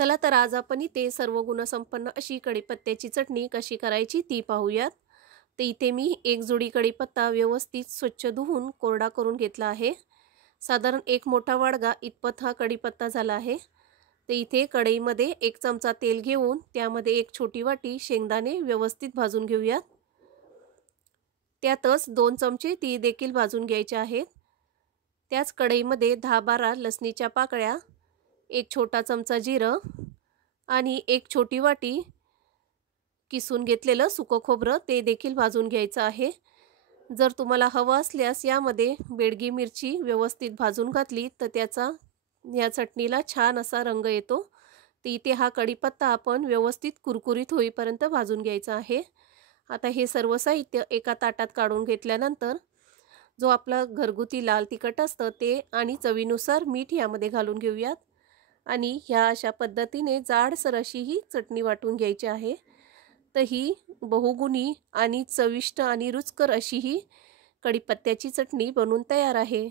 चला तर आज आपण इथे सर्व गुणसंपन्न अशी कढीपत्त्याची चटणी कशी करायची ती पाहूयात। तर इथे मी एक जुडी कढीपत्ता व्यवस्थित स्वच्छ धुवून कोरडा करून घेतला आहे। साधारण एक मोठा वाडगा इतपत हा कढीपत्ता झाला आहे। तर इथे कढईमध्ये 1 चमचा तेल घेऊन त्यामध्ये 1 छोटी वाटी शेंगदाणे व्यवस्थित भाजून घेऊयात। त्यातच 2 चमचे तीळ देखील भाजून घ्यायचे आहेत। त्याच कढईमध्ये 10-12 लसणीच्या पाकळ्या, 1 छोटा चमचा जिरं आणि 1 छोटी वाटी किसून घेतलेलं सुकं खोबरं ते देखील भाजून घ्यायचं आहे। जर तुम्हाला हवं असल्यास यामध्ये बेडगी मिरची व्यवस्थित भाजून घातली तर त्याचा या चटणीला छान असा रंग येतो। तर इथे हा कढीपत्ता आपण व्यवस्थित कुरकुरीत होईपर्यंत भाजून घ्यायचा आहे। आता हे सर्व साहित्य एका ताटात काढून घेतल्यानंतर जो आपला घरगुती लाल तिखट असतं ते आणि चवीनुसार मीठ यामध्ये घालून घेऊयात आणि ह्या अशा पद्धतीने जाडसर अशी ही चटणी वाटून घ्यायची आहे। तर ही बहुगुणी आणि चविष्ट आणि रुचकर अशी ही कढीपत्त्याची चटणी बनून तयार आहे।